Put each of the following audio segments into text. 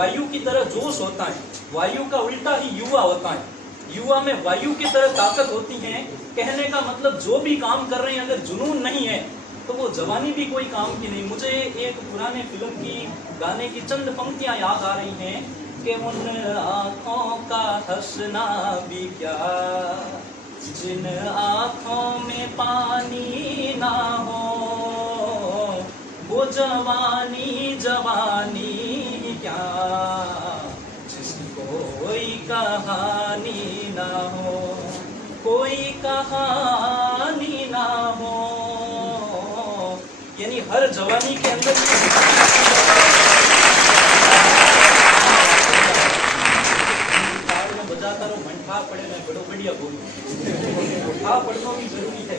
वायु की तरह जोश होता है, वायु का उल्टा ही युवा होता है। युवा में वायु की तरह ताकत होती है। कहने का मतलब जो भी काम कर रहे हैं अगर जुनून नहीं है तो वो जवानी भी कोई काम की नहीं। मुझे एक पुराने फिल्म की गाने की चंद पंक्तियां याद आ रही हैं कि उन आँखों का हंसना भी क्या जिन आँखों में पानी ना हो, वो जवानी जवानी क्या जिसकी कोई कहानी ना हो, कोई कहानी ना हो। यानी हर जवानी के अंदर बजाता रहो, मन ठा पड़े मैं बड़ो बढ़िया बोलूं, ठा पढ़ना भी जरूरी है।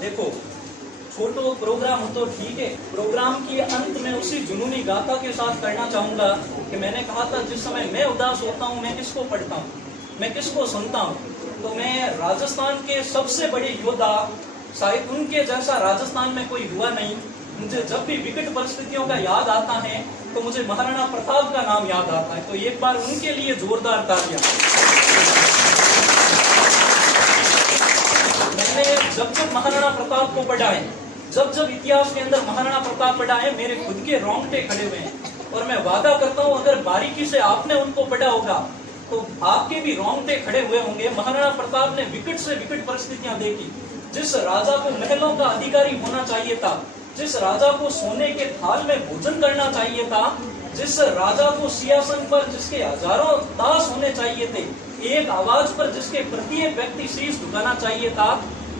देखो छोटो प्रोग्राम हो तो ठीक है, प्रोग्राम की अंत में उसी जुनूनी गाथा के साथ करना चाहूंगा कि मैंने कहा था जिस समय मैं उदास होता हूँ मैं किसको पढ़ता हूँ, मैं किसको सुनता हूँ, तो मैं राजस्थान के सबसे बड़े योद्धा, शायद उनके जैसा राजस्थान में कोई हुआ नहीं। मुझे जब भी विकट परिस्थितियों का याद आता है तो मुझे महाराणा प्रताप का नाम याद आता है, तो एक बार उनके लिए जोरदार तालियां। मैंने जब महाराणा प्रताप को पढ़ा है, जब इतिहास के अंदर महाराणा प्रताप पढ़ा है, मेरे खुद के रोंगटे खड़े हुए हैं। और मैं वादा करता हूं अगर बारीकी से आपने उनको पढ़ा होगा तो आपके भी रोंगटे खड़े हुए होंगे। महाराणा प्रताप ने विकट से विकट परिस्थितियां देखी। जिस राजा को महलों का अधिकारी होना चाहिए था, जिस राजा को सोने के थाल में भोजन करना चाहिए था, जिस राजा को सिंहासन पर जिसके हजारों दास होने चाहिए थे, एक आवाज पर जिसके प्रत्येक व्यक्ति शीश झुकाना चाहिए था,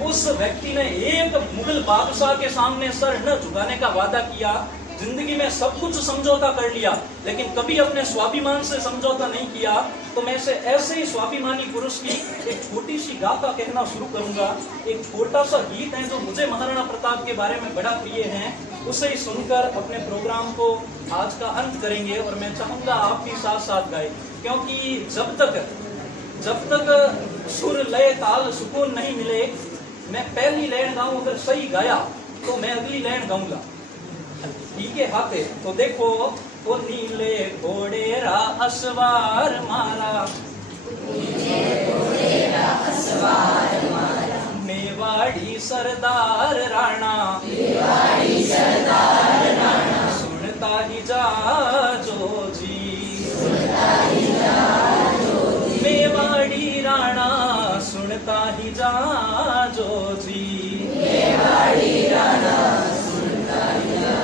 उस व्यक्ति ने एक मुगल बादशाह के सामने सर न झुकाने का वादा किया। जिंदगी में सब कुछ समझौता कर लिया लेकिन कभी अपने स्वाभिमान से समझौता नहीं किया। तो मैं से ऐसे ही स्वाभिमानी पुरुष की एक छोटी सी गाथा कहना शुरू करूंगा। एक छोटा सा गीत है जो मुझे महाराणा प्रताप के बारे में बड़ा प्रिय है, उसे ही सुनकर अपने प्रोग्राम को आज का अंत करेंगे। और मैं चाहूंगा आप भी साथ साथ गाए, क्योंकि जब तक सुर लय ताल सुकून नहीं मिले, मैं पहली लाइन गाऊं अगर सही गाया तो मैं अगली लाइन गाऊंगा, ठीक है हाथे। तो देखो, ओ नीले घोड़े रा असवार मारा, मेवाड़ी सरदार राणा, सुनता ही जा जो जी, मेवाड़ी राणा सुनता ही जा जो जी, मेवाड़ी राणा सुनता ही जा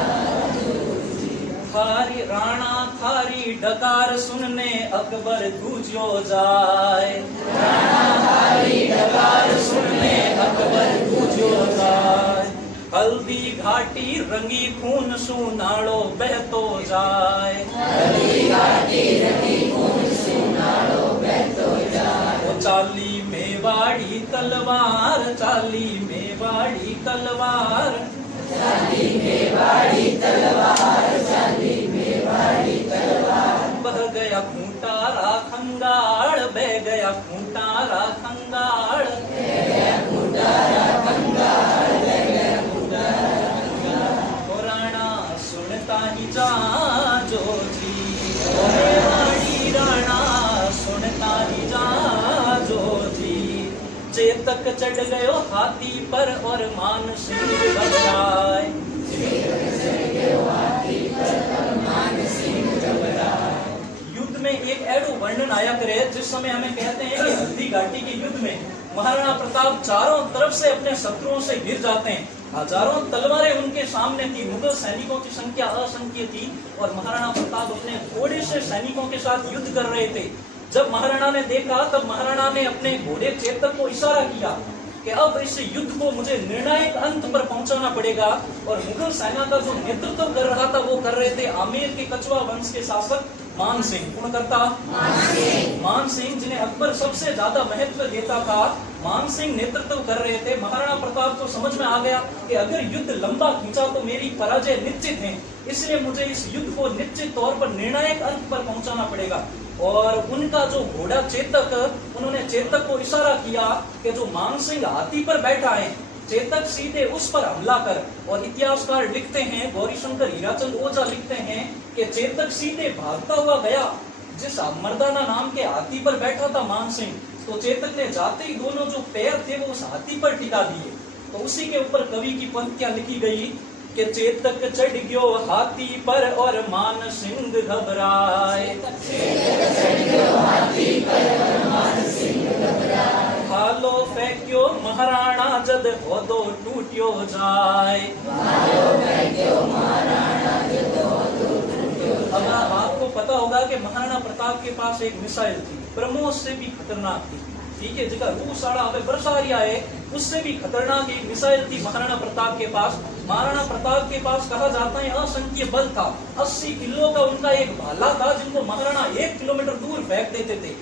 जो जी। थारी राणा थारी डकार सुनने अकबर गूंजो जाए, राणा थारी डकार सुनने अकबर गूंजो जाए। हल्दी घाटी रंगी खून सुनाड़ो बहतो जाए, हल्दी घाटी रंगी खून सुनाड़ो बहतो जाए। ओ चाली मेवाड़ी तलवार, चाली मेवाड़ी तलवार, चाली मेवाड़ी तलवार, चाली मेवाड़ी तलवार। बह गया खूंटारा खंगाड़, बह गया खूंटारा खंगाड़, बह गया खूंटारा खंगाड़, बह गया खूंटारा खंगाड़। ओ राणा सुनता ही जा जो जी, ओ मेवाड़ी राणा सुनता ही जा जो जी। चेतक चढ़ गयो हाथी पर और मान सिंह घबराए, युद्ध में एक ऐडो वर्णन आया करे जिस समय हमें कहते हैं कि हल्दी घाटी के युद्ध में महाराणा प्रताप चारों तरफ से अपने शत्रुओं से घिर जाते हैं। हजारों तलवारें उनके सामने थी, मुगल सैनिकों की संख्या असंख्य थी और महाराणा प्रताप अपने थोड़े से सैनिकों के साथ युद्ध कर रहे थे। जब महाराणा ने देखा तब महाराणा ने अपने घोड़े चेतक को इशारा किया कि अब इस युद्ध को मुझे निर्णायक अंत पर पहुंचाना पड़ेगा। और मुगल सेना का जो नेतृत्व कर रहा था वो कर रहे थे आमेर के कछवा वंश के शासक मान सिंह। कौन करता? मान सिंह, जिन्हें अकबर सबसे ज्यादा महत्व देता था। मान सिंह नेतृत्व कर रहे थे। महाराणा प्रताप को समझ में आ गया कि अगर युद्ध लंबा खींचा तो मेरी पराजय निश्चित है, इसलिए मुझे इस युद्ध को निश्चित तौर पर निर्णायक अंत पर पहुंचाना पड़ेगा। और उनका जो घोड़ा चेतक, उन्होंने चेतक को इशारा किया कि जो मान सिंह हाथी पर बैठा है चेतक सीधे उस पर हमला कर, और इतिहासकार लिखते हैं, गौरीशंकर हीराचंद ओझा लिखते हैं कि चेतक सीधे भागता हुआ गया जिस मर्दाना नाम के हाथी पर बैठा था मान सिंह, तो चेतक ने जाते ही दोनों जो पैर थे वो उस हाथी पर टिका दिए। तो उसी के ऊपर कवि की पंक्तियां लिखी गई कि चेतक चढ़ गयो हाथी पर और मान सिंह घबराए, भालो फेंक्यो महाराणा जद होदो टूट्यो जाए। अब आपको पता होगा कि महाराणा प्रताप के पास एक मिसाइल थी, ब्रह्मोस से भी खतरनाक थी, ठीक है, जिसका रूस आड़ा अबे बरसारिया है, उससे भी खतरनाक एक मिसाइल थी महाराणा प्रताप के पास। महाराणा प्रताप के पास कहा जाता है असंख्य बल था, 80 किलो का उनका एक भाला था जिनको महाराणा 1 किलोमीटर दूर फेंक देते थे,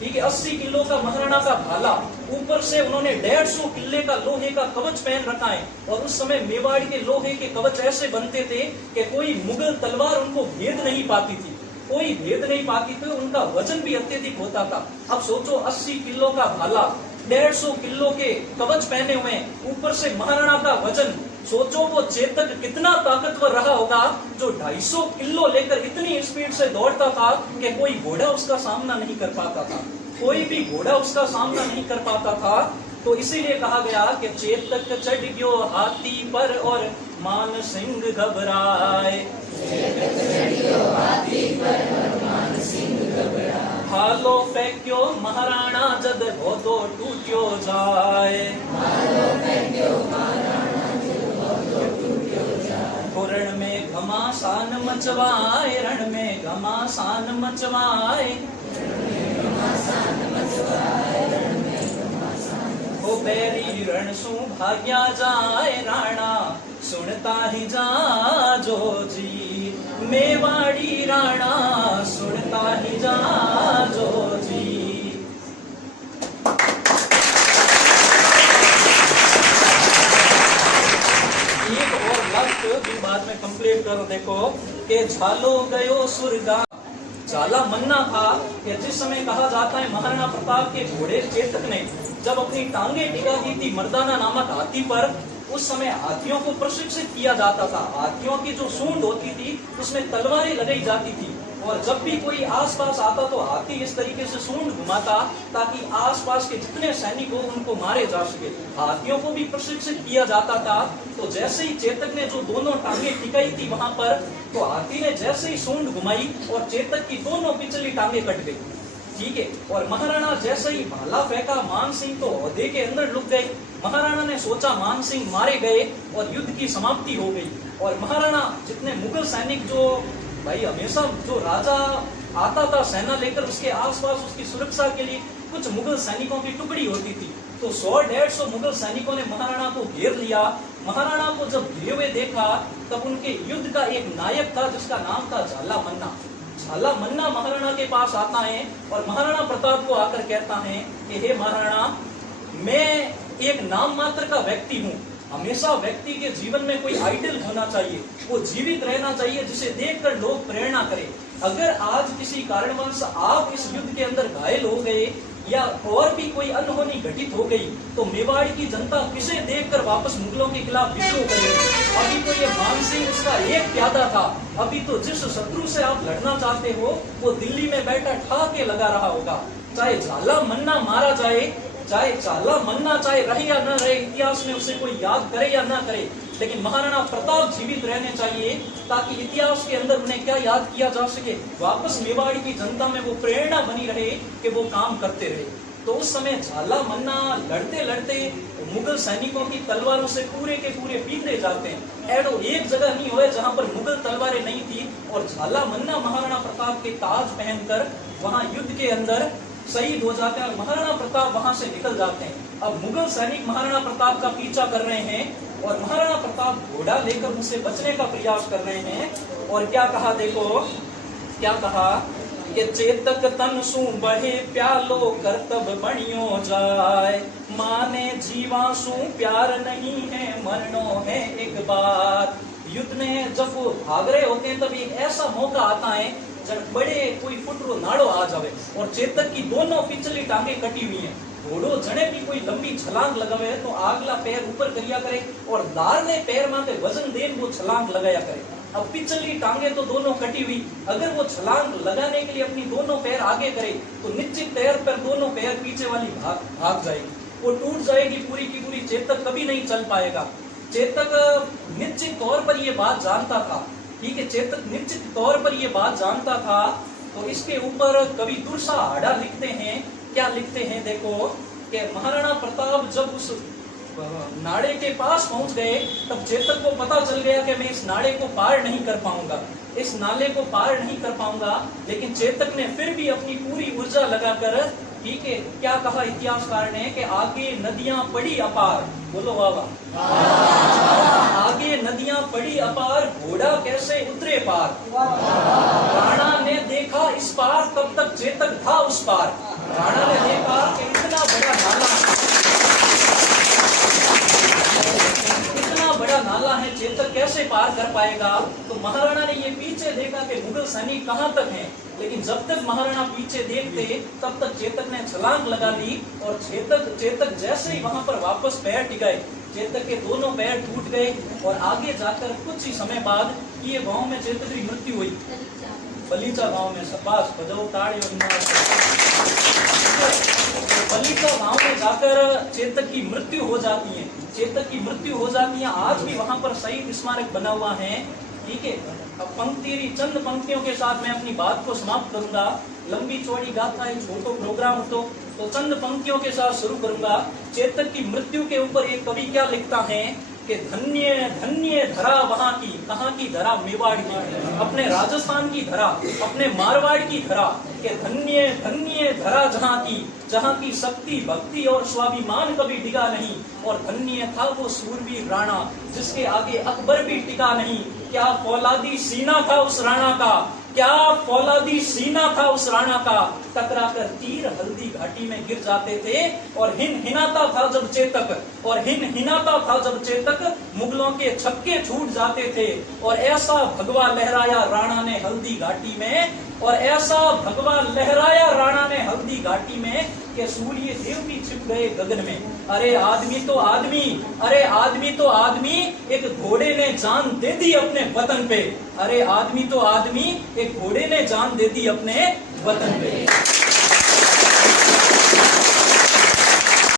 ठीक है, 80 किलो का महाराणा का भाला, ऊपर से उन्होंने 150 किले का लोहे का कवच पहन रखा है, और उस समय मेवाड़ के लोहे के कवच ऐसे बनते थे कि कोई मुगल तलवार उनको भेद नहीं पाती थी, कोई भेद नहीं पाती थी, उनका वजन भी अत्यधिक होता था। अब सोचो 80 किलो का भाला, 150 किलो के कवच पहने हुए, ऊपर से महाराणा का वजन, सोचो वो चेतक कितना ताकतवर रहा होगा जो 250 किलो लेकर इतनी स्पीड से दौड़ता था कि कोई घोड़ा उसका सामना नहीं कर पाता था, कोई भी घोड़ा उसका सामना नहीं कर पाता था। तो इसीलिए कहा गया कि चेतक चढ़ गयो हाथी पर और मान सिंह घबराए, भालो फेंक्यो महाराणा जद होदो टूट्यो जाए। रण में घमासान मचवाए, रण में घमासान मचवाए, ओ बैरी रण सु भाग्या जाए राणा सुनता ही जा जो जी, मेवाड़ी राणा सुनता ही जा जो जी। एक और लास्ट भी बाद में कंप्लीट करो, देखो कि झालो गयो सुरगा, झाला मन्ना था कि जिस समय कहा जाता है महाराणा प्रताप के घोड़े चेतक ने जब अपनी टांगे टिका दी थी मर्दाना नामक हाथी पर, उस समय हाथियों को प्रशिक्षित किया जाता था, हाथियों की जो सूंड होती थी उसमें तलवारें लगाई जाती थी, और जब भी कोई आसपास आता तो हाथी इस तरीके से सूंड घुमाता ताकि आसपास के जितने सैनिक हो उनको मारे जा सके। हाथियों को भी प्रशिक्षित किया जाता था। तो जैसे ही चेतक ने जो दोनों टांगे टिकाई थी वहां पर, तो हाथी ने जैसे ही सूंड घुमाई और चेतक की दोनों पिछली टांगे कट गई, ठीक है, और महाराणा जैसे ही भाला फेंका मान सिंह तो ओहदे के अंदर लुक गए। महाराणा ने सोचा मान सिंह मारे गए और युद्ध की समाप्ति हो गई, और महाराणा जितने मुगल सैनिक जो भाई हमेशा जो राजा आता था सेना लेकर उसके आसपास उसकी सुरक्षा के लिए कुछ मुगल सैनिकों की टुकड़ी होती थी, तो 100-150 मुगल सैनिकों ने महाराणा को घेर लिया। महाराणा को जब घिरे हुए देखा तब उनके युद्ध का एक नायक था जिसका नाम था झाला मन्ना। झाला मन्ना महाराणा के पास आता है और महाराणा प्रताप को आकर कहता है कि हे महाराणा, मैं एक नाम मात्र का व्यक्ति हूँ, हमेशा व्यक्ति के जीवन में कोई आइडल होना चाहिए, वो जीवित रहना चाहिए जिसे देखकर लोग प्रेरणा करें। अगर आज किसी कारणवश आप इस युद्ध के अंदर घायल हो गए या और भी कोई अनहोनी घटित हो गई तो मेवाड़ की जनता किसे देखकर वापस मुगलों के खिलाफ विद्रोह करेगी। अभी तो ये मान सिंह उसका एक प्यादा था, अभी तो जिस शत्रु से आप लड़ना चाहते हो वो दिल्ली में बैठा ठाके लगा रहा होगा। चाहे झाला मन्ना मारा जाए, चाहे झाला मन्ना चाहे रहे या न रहे, इतिहास में उसे कोई याद करे या न करे, लेकिन महाराणा प्रताप जीवित रहने चाहिए ताकि इतिहास के अंदर उन्हें क्या याद किया जा सके, वापस मेवाड़ की जनता में वो प्रेरणा बनी रहे कि वो काम करते रहे। तो उस समय झाला मन्ना लड़ते लड़ते मुगल सैनिकों की तलवारों से पूरे के पूरे पीटे जाते हैं। ऐडो एक जगह नहीं हुए जहां पर मुगल तलवारें नहीं थी, और झाला मन्ना महाराणा प्रताप के ताज पहनकर वहां युद्ध के अंदर शहीद हो जाते हैं और महाराणा प्रताप वहां से निकल जाते हैं। अब मुगल सैनिक महाराणा प्रताप का पीछा कर रहे हैं और महाराणा प्रताप घोड़ा लेकर उनसे बचने का प्रयास कर रहे हैं। और क्या कहा, देखो क्या कहा कि चेतक तन सु बढ़े प्यालो करतब बणियो जाए, माने जीवा सु प्यार नहीं है मरनो है एक बार। युद्ध में जब वो भाग रहे होते हैं तब एक ऐसा मौका आता है जन बड़े कोई फुटरो नाड़ो आ जावे और चेतक की दोनों पिछली टांगे कटी हुई हैं, घोड़ो जने भी कोई लंबी छलांग लगावे तो आगला पैर ऊपर करिया करे और दारने पैर माथे वजन देन वो छलांग लगाया करे। अब पिछली टांगे तो दोनों कटी हुई, अगर वो छलांग लगाने के लिए अपनी दोनों पैर आगे करे तो निश्चित पैर पर दोनों पैर पीछे वाली भाग जाएगी, वो टूट जाएगी पूरी की पूरी, चेतक कभी नहीं चल पाएगा। चेतक निश्चित तौर पर ये बात जानता था, ठीक है, चेतक निश्चित तौर पर ये बात जानता था। तो इसके ऊपर कवि तुरसा हाड़ा लिखते हैं, क्या लिखते हैं देखो कि महाराणा प्रताप जब उस नाड़े के पास पहुंच गए तब चेतक को पता चल गया कि मैं इस नाड़े को पार नहीं कर पाऊंगा, इस नाले को पार नहीं कर पाऊंगा, लेकिन चेतक ने फिर भी अपनी पूरी ऊर्जा लगाकर, ठीक है, क्या कहा इतिहासकार ने कि आगे नदियां पड़ी अपार, बोलो वाह वाह, आगे नदियां पड़ी अपार, घोड़ा कैसे उतरे पार, राणा ने देखा इस पार तब तक चेतक था उस पार। राणा ने देखा कि इतना बड़ा नाला, इतना बड़ा नाला है, चेतक कैसे पार कर पाएगा। तो महाराणा ने ये पीछे देखा कि मुगल सैनिक कहाँ तक हैं, लेकिन जब तक महाराणा पीछे देखते तब तक चेतक ने छलांग लगा ली और चेतक जैसे ही वहां पर वापस पैर टिकाए, चेतक के दोनों पैर टूट गए और आगे जाकर कुछ ही समय बाद ये गांव में चेतक की मृत्यु हुई, बलीचा गांव में। सपास बजाओ ताड़ी और बलीचा गांव में जाकर चेतक की मृत्यु हो जाती है, चेतक की मृत्यु हो जाती है। आज भी वहां पर शहीद स्मारक बना हुआ है, ठीक है। अब चंद पंक्तियों के साथ मैं अपनी बात को समाप्त करूंगा, लंबी चौड़ी गाथा एक छोटो प्रोग्राम तो चंद पंक्तियों के साथ शुरू करूंगा। चेतक की मृत्यु के ऊपर एक कवि क्या लिखता है कि धन्य धन्य धरा वहां की, कहाँ की धरा, मेवाड़ की, अपने राजस्थान की धरा, अपने मारवाड़ की धरा, कि धन्य धन्य धरा जहाँ की शक्ति भक्ति और स्वाभिमान कभी डिगा नहीं, और धन्य था वो सूरवीर राणा जिसके आगे अकबर भी टिका नहीं। क्या फौलादी सीना था उस राणा का, क्या फौलादी सीना था उस राणा का, टकरा कर तीर हल्दी घाटी में गिर जाते थे और हिनाता था जब चेतक, और हिनाता था जब चेतक मुगलों के छक्के छूट जाते थे। और ऐसा भगवा लहराया राणा ने हल्दी घाटी में, और ऐसा भगवा लहराया राणा ने हल्दी घाटी में कि सूर्य देव भी छिप गए गगन में। अरे आदमी तो आदमी, अरे आदमी तो आदमी, एक घोड़े ने जान दे दी अपने वतन पे, अरे आदमी तो आदमी, एक घोड़े ने जान दे दी अपने वतन पे।